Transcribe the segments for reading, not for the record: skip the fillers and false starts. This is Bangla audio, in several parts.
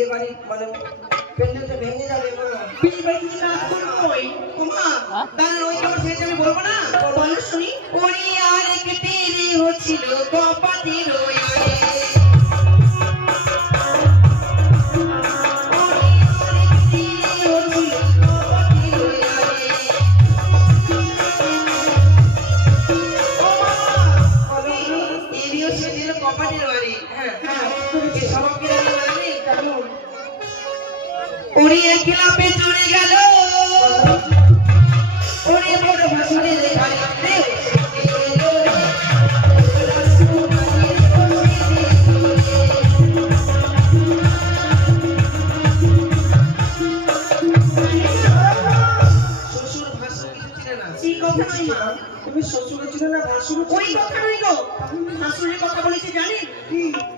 বিয়ে বাড়ি মানে প্যান্ডেলটা ভেঙে যাবে বলো বিয়ে বাড়ি যদি না করবোই তোমা তাহলে ওই আমার সেটা আমি বলবো না বলো শুনি। ওরি আর একটি হচ্ছিল কপাটি রয়ে উড়িয়ে খেলাপে চলে গেল উড়িয়ে বড় ভাষণে দেখালে তুমি শ্বশুর ছিল না ভাসুর ওই কথা নই গো, শাশুড়ির কথা বলেছি জানেন?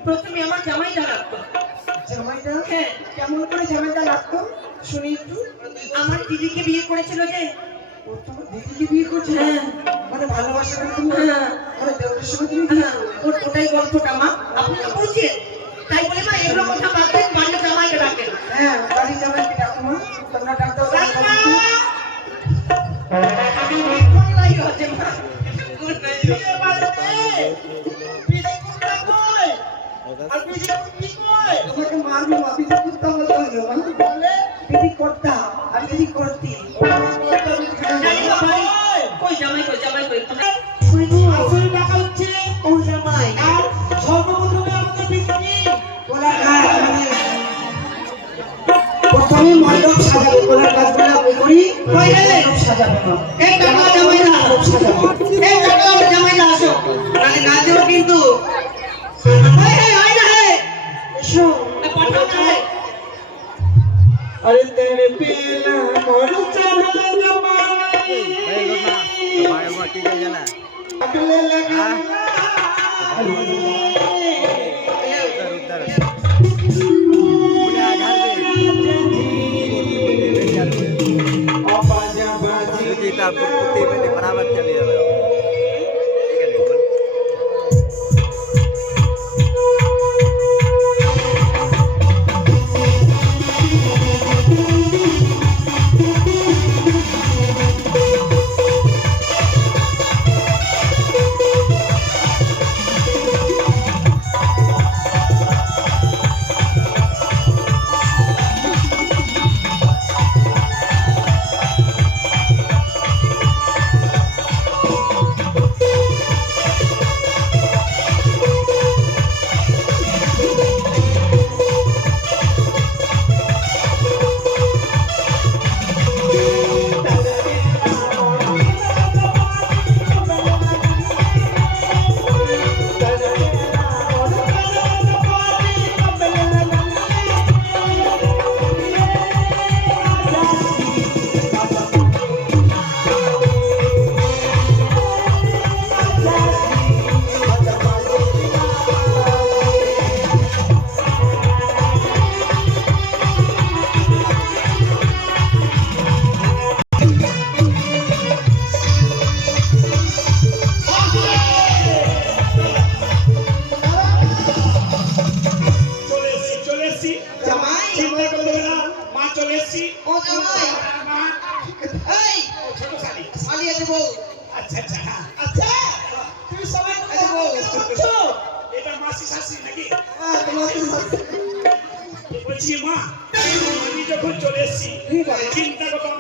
প্রথমে আমার জামাইটা রাখতো। জামাইটা হ্যাঁ, কেমন করে জামাইটা রাখতো শুনি একটু আমার দিদিকে বিয়ে করেছিল যে। দিদিকে বিয়ে করছে হ্যাঁ, মানে ভালোবাসা করে তুমি হ্যাঁ, মানে দেওয়ার সময় তুমি হ্যাঁ, ওটাই গল্পটা মা, আপনি তো বুঝছেন। তাই বলে মা এগুলো কথা বাদ দেন, বাড়ির জামাইকে ডাকেন। হ্যাঁ বাড়ি জামাইকে ডাকো মা তোমরা ডাকতে হবে কোন লাই হচ্ছে মা? কোন লাই? তোমাকে মারবো মা বিধি করতে বলতে হবে বলে বিধি করতা আর বিধি করতি জানি না ভাই, কই জামাই কই, জামাই কই? আসলে টাকা হচ্ছে ও জামাই আর সর্বপ্রথমে আমাদের বিধি বলা প্রথমে মণ্ডপ সাজাবে বলার কাজগুলো আমি করি কই গেলে সাজাবে না এই টাকা জামাই না সাজাবে এই টাকা জামাই না আসো মানে না দেব কিন্তু এসো পাঠাও না রে। अरे तेरे पीला मोर चला जमाई भाई वो ठीक है चला अगले लगा उधर पूरा घर पे आवाजा बाजी जीता कुत्ते पे बराबर चली जावे अच्छा अच्छा अच्छा তুমি সবাই করছো এটা মাসি শাসি নাকি হ্যাঁ তোমার বলছি মা আমি যখন চলে এসেছি চিন্তা করো